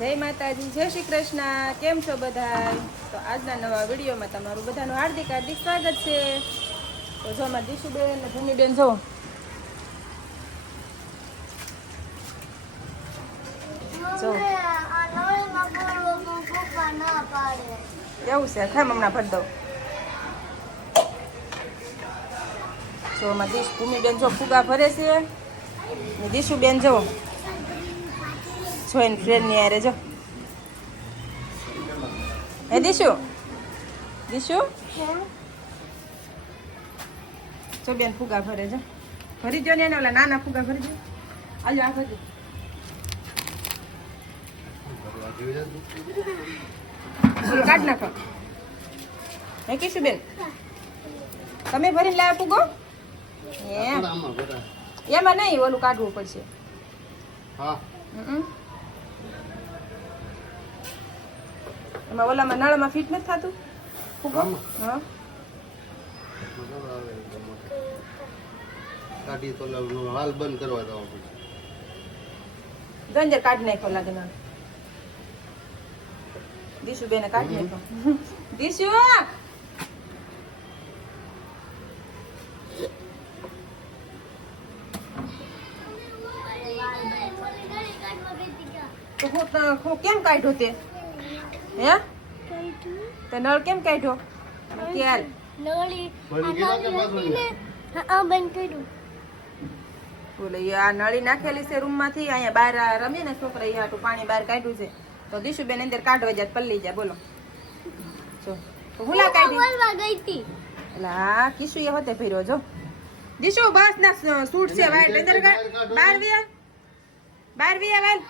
જય માતાજી, જય શ્રી કૃષ્ણ. કેમ છો બધા? તો આજના નવા વિડીયોમાં તમારું બધાનું હાર્દિક હાર્દિક સ્વાગત છે. તો જો અમારા દીશુબેન અને ભૂમિબેન જો એવું છે. ખામ હમણાં ભરી દઉં. જો અમારા દીશ ભૂમિબેન જો ફુગા ભરે છે ને દીશુબેન જો જોઈને ફ્રેન્ડની યારે જો હે દીશુ જો બેન ફુગા ભરે જો ભરી દો ને એને ઓલા નાના ફુગા ભરી દો. આજો આ ભરી કાઢ નાખો. હે કીશું બેન તમે ભરીને લાવ્યા ફુગો? એમાં નહીં, ઓલું કાઢવું પડશે. એમાં ઓલામાં નળમાં ફિટ નથી થતું ફુગો. હા કાઢી તો હાલ બંધ કરવા જવા પડશે. ગંજર કાઢી નાખો લાગે ના. દીશુ બેને કાઢી નાખો. દીશુ તો હું કેમ કાઢ્યો તે? હે તે નળ કેમ કાઢ્યો? કેલ બોલે આ નળી નાખેલી છે રૂમ માંથી. અહીંયા બહાર રમીએ ને છોકરા એ હાટું પાણી બહાર કાઢ્યું છે. તો દીશુબેન અંદર કાઢવા જાય પલ્લી જાય. બોલો જો હુલા કાઢી એટલે હા કિશુ એ હોતે ફેર્યો જો. દીશુ બસ ના સૂટ છે વાઈટ અંદર બહાર વ્યા વાલ.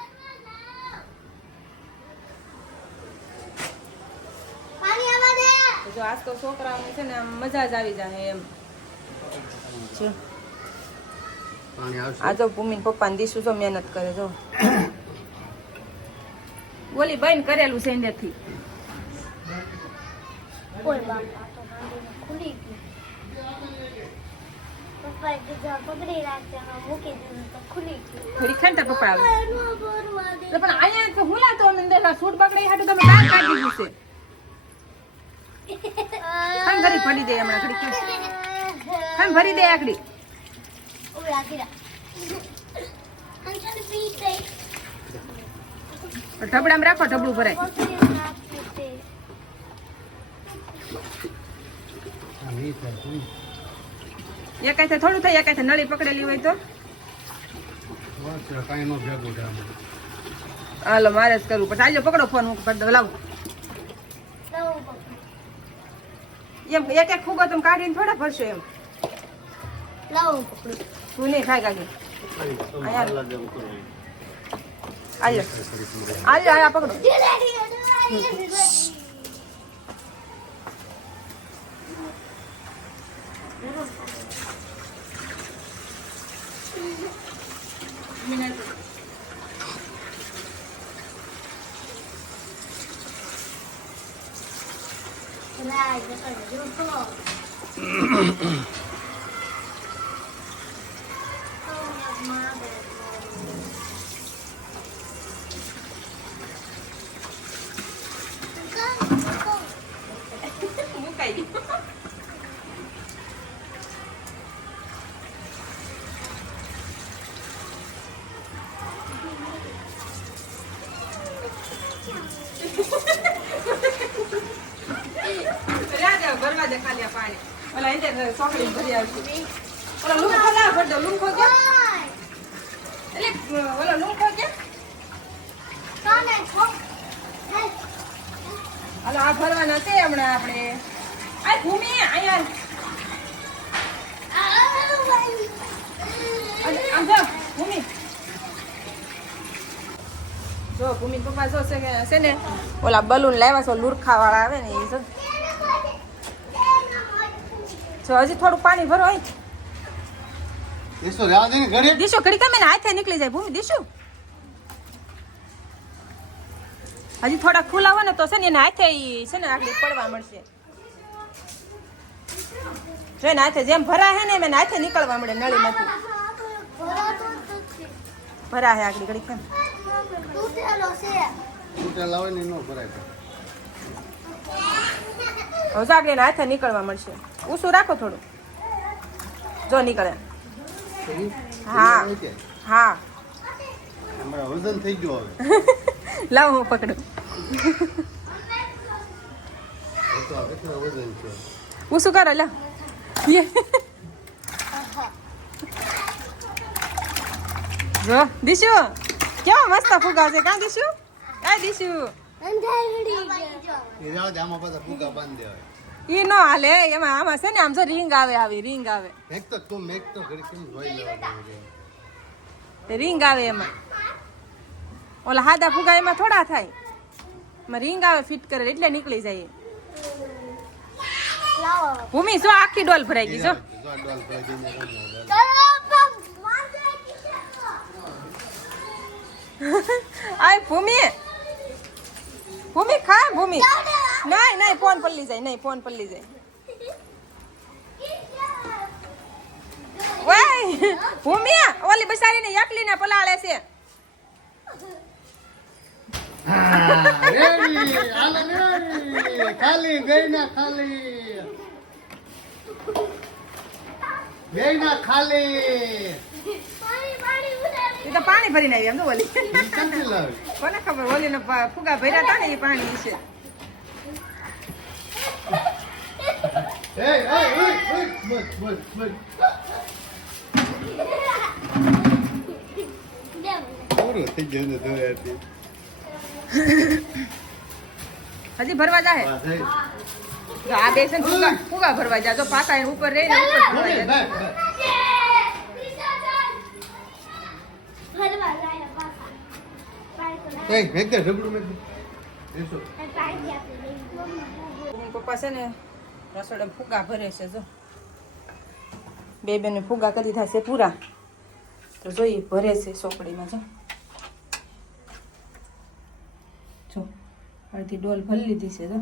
જો આજ તો છોકરાઓની છે ને આમ મજા જ આવી જાય એમ છે. આ જો ભૂમિન પપ્પા ને દીશુ જો મહેનત કરે જો. બોલી બંધ કરેલું છે અંદરથી. થોડી ખાંટા પપ્પા પણ અહીંયા હુલા તો અંદર સૂટ પકડી હાટું તમે બહાર કાઢી દીધું છે. ખાન ભરી પડી દે હમણાં ઘડી ખાન ભરી દે આકડી. ઢબડામાં રાખો, ઢબડું ભરાય. એકાઈ થોડું થાય, એકાઈ નળી પકડેલી હોય તો હાલો મારે જ કરવું પડશે. આજો પકડો ફોન, હું કરી દઉં. લાવો એમ એક એક ફૂગો તમે કાઢીને થોડા ભરશો એમ. લાવો પકડો. તું નહીં ખાય કાકી. આજો આ પકડો. ભરવા દે ખાલી આ પાણી. ઓલા અંદર ચોકડી ભરી આવશે. ઓલા લુંખો ના ભર દો. લુંખો કે એટલે ઓલા લુંખો કે હાલો આ ભરવાના છે હમણાં આપણે. આ ભૂમિ અહીંયા આમ જો ભૂમિ જો ભૂમિ પપ્પા જો છે ને ઓલા બલૂન લાવ્યા છો લુરખા વાળા આવે ને એ જો. હજી થોડું પાણી ભરો. દીશો ઘડી તમે હાથે નીકળી જાય ભૂમિ. દીશુ હજી થોડા ખુલ્લા હોય ને તો છે ને એને હાથે છે ને આગળ પડવા મળશે. જો ને હાથે જેમ ભરા હે ને એમ હાથે નીકળવા મળે. નળી નથી ભરા હે આગળ ઘડી કેમ તૂટેલા હોય ને ન ભરાય હવે સાગરીના હાથે નીકળવા મળશે. ઊંચું રાખો થોડું. જો નીકળે. હા. હા. અમારા વજન થઈ ગયો હવે લાવ હું પકડું. તો આ કેટલું વજન છે ઊંચું કરો લા. યે. જો દીશુ કેવા મસ્ત ફુગા છે કાં દીશુ? એ દીશુ એ જાવ આમાં પાછા ફૂગા બાંધી દેવાય ઈ નો હાલે એમાં. આમાં છે ને આમ જો રીંગ આવે, આવી રીંગ આવે, મેક તો તું મેક તો ઘડી કેમ જોઈ લેવા તે રીંગ આવે એમાં. ઓલા હાદા ફુગા એમાં થોડા થાય, એમાં રીંગ આવે ફિટ કરે એટલે નીકળી જાય. ભૂમિ જો આખી ડોલ ભરાઈ ગઈ જો. ડોલ ભરાઈ ગઈ આય ભૂમિ, ભૂમિ ખા ભૂમિ. નહીં નહીં ફોન પલ્લી જાય, નહીં ફોન પલ્લી જાય. ઓય ભૂમિ ઓલી બસારીને એકલીને પલાળે છે. ખાલી ગઈ ના ખાલી ગઈ ના ખાલી એ તો પાણી ભરીને આવી એમ તો ઓલી. ક્યાંથી લાવી કોને ખબર ઓલીને ફુગા ભર્યા હતા ને એ પાણી છે. પૂરું થઈ ગયું છે હજી ભરવા જાય. જો આ બે છે ને ફુગા ભરવા જાય. જો પાકા એની ઉપર રહી ને ઉપર ભરવા જાય. પપ્પા છે ને રસોડા ફુગા ભરે છે. જો બે બેને ફુગા કરી થશે પૂરા તો જોઈએ ભરે છે સોકડીમાં. જો અડધી ડોલ ભરી લીધી છે. જો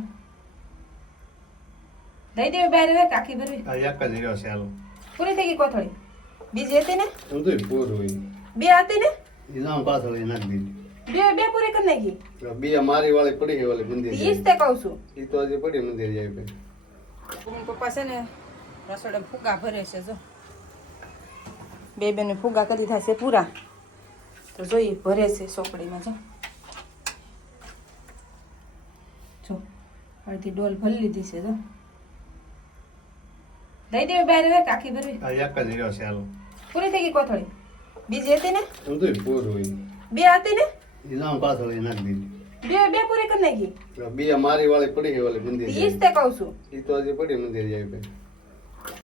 દઈ દેવી બહાર હવે કાકી ભરવી પૂરી થઈ ગઈ કોથળી. બીજી હતી ને બે હતી ને બે પૂરી કરી નાખી. બે મારી વાળી પડી ગઈ ઓલી મંદિર ઈ જ તે કહું છું. ઈ તો હજી પડી મંદિર જાય ભાઈ પપ્પા છે ને રસોડા ફુગા ભરે છે. જો બે બેને ફુગા કરી થશે પૂરા તો જોઈએ ભરે છે સોકડીમાં. જો અડધી ડોલ ભરી લીધી છે. જો દઈ દેવી બહાર હવે કાકી ભરવી પૂરી થઈ ગઈ કોથળી. બીજી હતી ને બે હતી ને બે પૂરી કરી નાખી. બે મારી વાળી પડી ગઈ ઓલી મંદિર ઈ જ તે કહું છું. ઈ તો હજી પડી મંદિર જાય ભાઈ